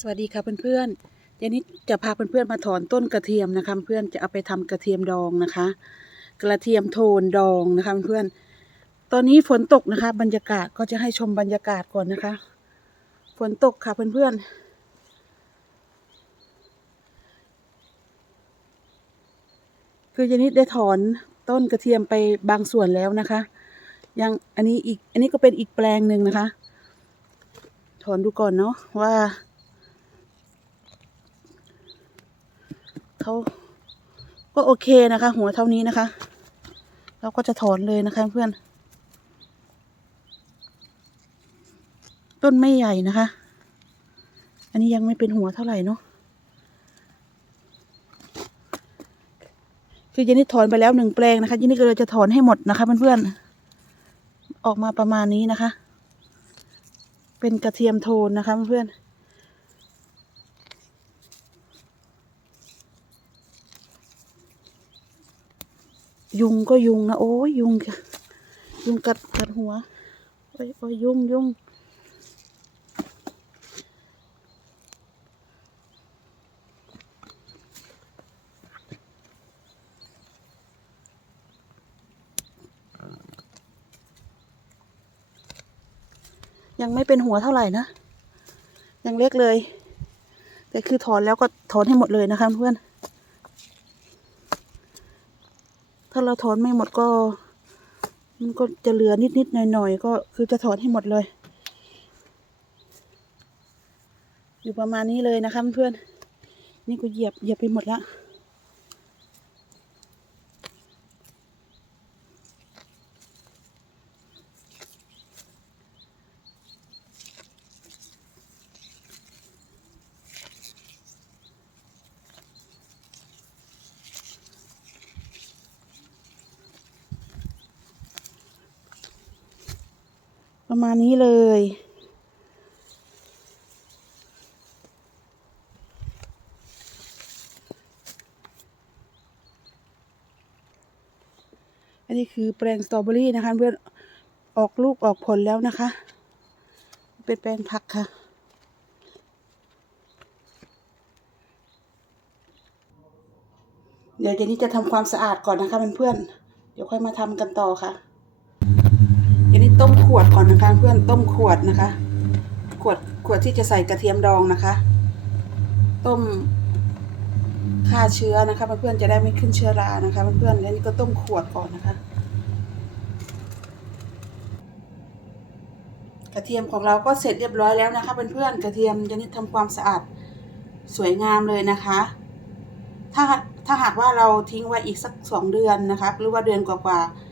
สวัสดีค่ะเพื่อนๆเดี๋ยวนี้จะพาเพื่อนๆมาถอนต้นกระเทียมนะคะ เพื่อนจะเอาไปทำกระเทียมดองนะคะ กระเทียมโทนดองนะคะเพื่อนตอนนี้ฝนตกนะคะ บรรยากาศก็จะให้ชมบรรยากาศก่อนนะคะ ฝนตกค่ะเพื่อนๆคือเจนิดได้ถอนต้นกระเทียมไปบางส่วนแล้วนะคะ ยังอันนี้อีกอันนี้ก็เป็นอีกแปลงหนึ่งนะคะ ถอนดูก่อนเนาะว่า เขาก็โอเคนะคะ หัวเท่านี้นะคะ เราก็จะถอนเลยนะคะ เพื่อน ต้นไม่ใหญ่นะคะ อันนี้ยังไม่เป็นหัวเท่าไหร่เนาะคือยินนี่ถอนไปแล้วหนึ่งแปลงนะคะยินนี่ก็เลยจะถอนให้หมดนะคะเพื่อนๆออกมาประมาณนี้นะคะ เป็นกระเทียมโทนนะคะเพื่อนๆ ยุงก็ยุงนะโอ้ยยุงค่ะยุงกัดกัดหัวโอ้ยโอ้ยยุงยุงยังไม่เป็นหัวเท่าไหร่นะ ยังเล็กเลย แต่คือถอนแล้วก็ถอนให้หมดเลยนะคะเพื่อน ถ้าเราถอนไม่หมดก็ มันก็จะเหลือนิดๆหน่อยๆก็คือจะถอนให้หมดเลย อยู่ประมาณนี้เลยนะคะเพื่อนๆนี่ก็เหยียบเหยียบไปหมดละ ประมาณนี้เลย อันนี้คือแปลงสตรอเบอรี่นะคะเพื่อนออกลูกออกผลแล้วนะคะ เป็นแปลงผักค่ะเดี๋ยวเจนนี่จะทำความสะอาดก่อนนะคะเพื่อนๆ เดี๋ยวค่อยมาทำกันต่อค่ะ ต้มขวดก่อนนะคะ เพื่อนต้มขวดนะคะ ขวดขวดที่จะใส่กระเทียมดองนะคะ ต้มฆ่าเชื้อนะคะเพื่อนๆจะได้ไม่ขึ้นเชื้อรานะคะเพื่อนๆแล้วนี่ก็ต้มขวดก่อนนะคะ กระเทียมของเราก็เสร็จเรียบร้อยแล้วนะคะเพื่อนๆกระเทียมจะนี่ทำความสะอาดสวยงามเลยนะคะ ถ้าถ้าหากว่าเราทิ้งไว้อีกสักสองเดือนนะคะหรือว่าเดือนกว่าๆ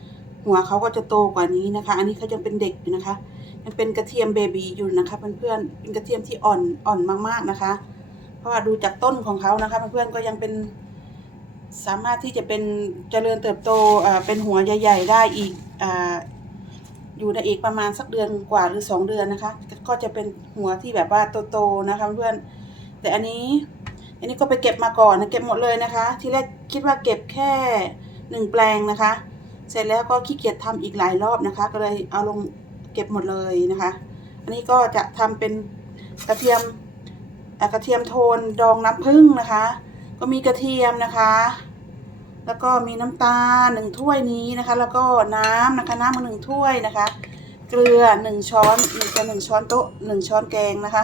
หัวเขาก็จะโตกว่านี้นะคะ อันนี้เขายังเป็นเด็กอยู่นะคะ ยังเป็นกระเทียมเบบีอยู่นะคะเพื่อนๆเป็นกระเทียมที่อ่อนอ่อนมากๆนะคะ เพราะว่าดูจากต้นของเขานะคะเพื่อนๆก็ยังเป็นสามารถที่จะเป็นเจริญเติบโตเป็นหัวใหญ่ ๆ ได้อีกออยู่ในอีกประมาณสักเดือนกว่าหรือสองเดือนนะคะ ก็จะเป็นหัวที่แบบว่าโตๆนะคะเพื่อนแต่อันนี้ อันนี้ก็ไปเก็บมาก่อนนะเก็บหมดเลยนะคะ ที่แรกคิดว่าเก็บแค่หนึ่งแปลงนะคะ เสร็จแล้วก็ขี้เกียจทำอีกหลายรอบนะคะ ก็เลยเอาลงเก็บหมดเลยนะคะ อันนี้ก็จะทำเป็นกระเทียมกระเทียมโทนดองน้ำผึ้งนะคะ ก็มีกระเทียมนะคะ แล้วก็มีน้ำตาลหนึ่งถ้วยนี้นะคะ แล้วก็น้ำนะคะน้ำมาหนึ่งถ้วยนะคะ เกลือหนึ่งช้อนหนึ่งกับหนึ่งช้อนโต๊ะหนึ่งช้อนแกงนะคะ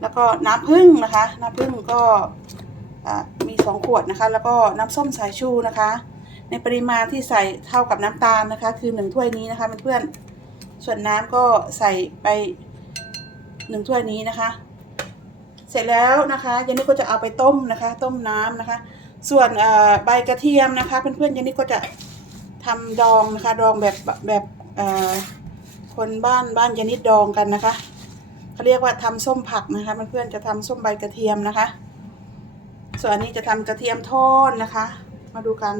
แล้วก็น้ำผึ้งนะคะ น้ำผึ้งก็มีสองขวดนะคะ แล้วก็น้ำส้มสายชูนะคะ ในปริมาณที่ใส่เท่ากับน้ำตาลนะคะ คือหนึ่งถ้วยนี้นะคะเพื่อนๆส่วนน้ำก็ใส่ไปหนึ่งถ้วยนี้นะคะ เสร็จแล้วนะคะยันนี่ก็จะเอาไปต้มนะคะ ต้มน้ำนะคะ ส่วนใบกระเทียมนะคะเพื่อนๆยันนี่ก็จะทำดองนะคะ ดองแบบแบบคนบ้านบ้านยันนิดดองกันนะคะเขาเรียกว่าทำส้มผักนะคะเพื่อนๆจะทำส้มใบกระเทียมนะคะ ส่วนนี้จะทำกระเทียมทอดนะคะ มาดูกัน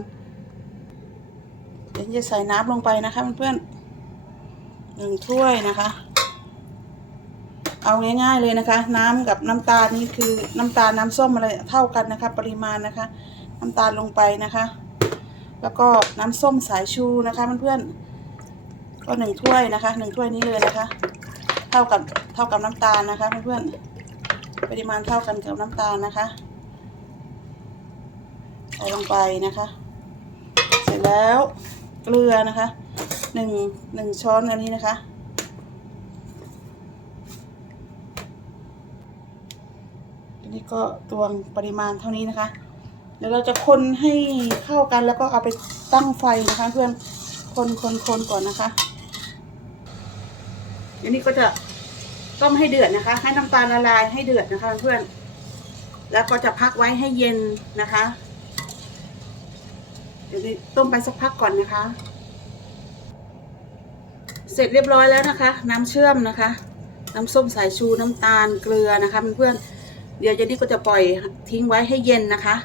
ดี๋ยวจะใส่น้ำลงไปนะคะเพื่อนๆหนึ่งถ้วยนะคะ เอาง่ายๆเลยนะคะ น้ำกับน้ำตาลนี่คือน้ำตาลน้ำส้มอะไรเท่ากันนะคะ ปริมาณนะคะ น้ำตาลลงไปนะคะ แล้วก็น้ำส้มสายชูนะคะเพื่อนๆก็หนึ่งถ้วยนะคะหนึ่งถ้วยนี้เลยนะคะ เท่ากับเท่ากับน้ำตาลนะคะเพื่อนปริมาณเท่ากันกับน้ำตาลนะคะใส่ลงไปนะคะ เสร็จแล้ว เกลือนะคะหนึ่งหนึ่งช้อนอันนี้นะคะ อันนี้ก็ตวงปริมาณเท่านี้นะคะ เดี๋ยวเราจะคนให้เข้ากันแล้วก็เอาไปตั้งไฟนะคะเพื่อนคนคนคนก่อนนะคะอันนี้ก็จะต้มให้เดือดนะคะ ให้น้ำตาลละลายให้เดือดนะคะเพื่อนแล้วก็จะพักไว้ให้เย็นนะคะ เดี๋ยวนี้ต้มไปสักพักก่อนนะคะ เสร็จเรียบร้อยแล้วนะคะ น้ำเชื่อมนะคะ น้ำส้มสายชูน้ำตาลเกลือนะคะเพื่อนเดี๋ยวเจนี่ก็จะปล่อยทิ้งไว้ให้เย็นนะคะ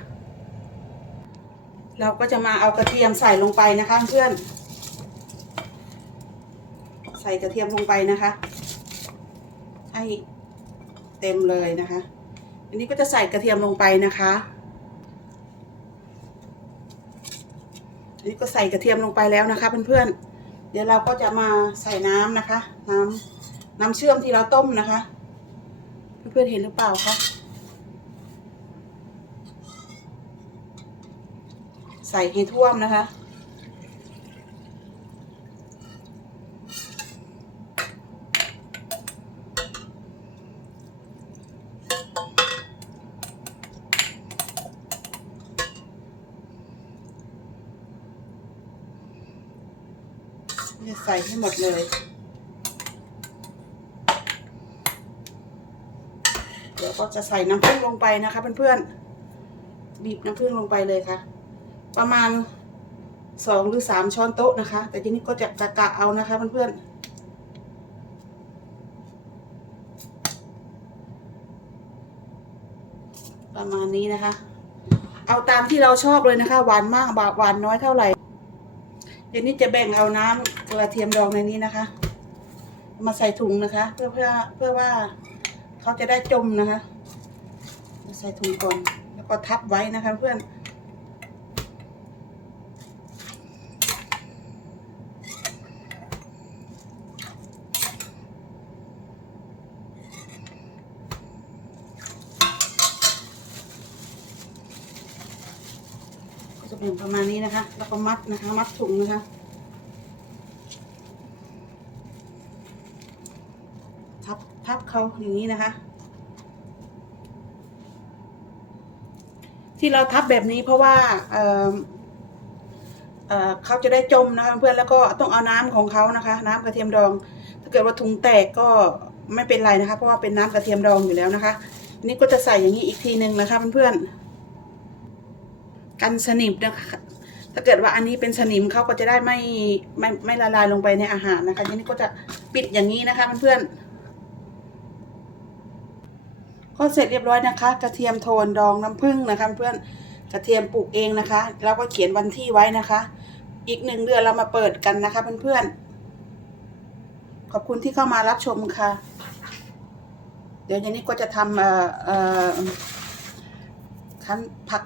เราก็จะมาเอากระเทียมใส่ลงไปนะคะ เพื่อน ใส่กระเทียมลงไปนะคะ ให้เต็มเลยนะคะ อันนี้ก็จะใส่กระเทียมลงไปนะคะ อั นี่ก็ใส่กระเทียมลงไปแล้วนะคะเพื่อนๆ เดี๋ยวเราก็จะมาใส่น้ำนะคะ น้ำน้ำเชื่อมที่เราต้มนะคะ เพื่อนๆเห็นหรือเปล่าคะใส่ให้ท่วมนะคะ จะใส่ให้หมดเลย เดี๋ยวก็จะใส่น้ำผึ้งลงไปนะคะเพื่อนๆ บีบน้ำผึ้งลงไปเลยค่ะ ประมาณสองหรือสามช้อนโต๊ะนะคะ แต่ทีนี้ก็จะกะกะเอานะคะเพื่อนๆประมาณนี้นะคะ เอาตามที่เราชอบเลยนะคะ หวานมากบาหวานน้อยเท่าไหร่ เดี๋ยวนี้จะแบ่งเอาน้ำกระเทียมดองในนี้นะคะ มาใส่ถุงนะคะ เพื่อเพื่อเพื่อว่าเขาจะได้จมนะคะมาใส่ถุงก่อนแล้วก็ทับไว้นะคะเพื่อน จะเป็นประมาณนี้นะคะ แล้วก็มัดนะคะ มัดถุงนะคะทับทับเขาอย่างนี้นะคะ ที่เราทับแบบนี้เพราะว่าเเเขาจะได้จมนะคะเพื่อนแล้วก็ต้องเอาน้ำของเขานะคะ น้ำกระเทียมดอง ถ้าเกิดว่าถุงแตกก็ไม่เป็นไรนะคะ เพราะว่าเป็นน้ำกระเทียมดองอยู่แล้วนะคะนนี่ก็จะใส่อย่างนี้อีกทีหนึ่งนะคะเพื่อนๆ กันสนิมนะคะ ถ้าเกิดว่าอันนี้เป็นสนิมเขาก็จะได้ไม่ไม่ไม่ละลายลงไปในอาหารนะคะทีนี้ก็จะปิดอย่างนี้นะคะเพื่อนๆก็เสร็จเรียบร้อยนะคะ กระเทียมโทนดองน้ำผึ้งนะคะเพื่อนกระเทียมปลูกเองนะคะแล้วก็เขียนวันที่ไว้นะคะ อีกหนึ่งเดือนเรามาเปิดกันนะคะเพื่อนๆขอบคุณที่เข้ามารับชมค่ะ เดี๋ยวอย่างนี้ก็จะทำเอ่อเอ่อคั้นผัก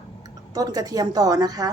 ต้นกระเทียมต่อนะคะ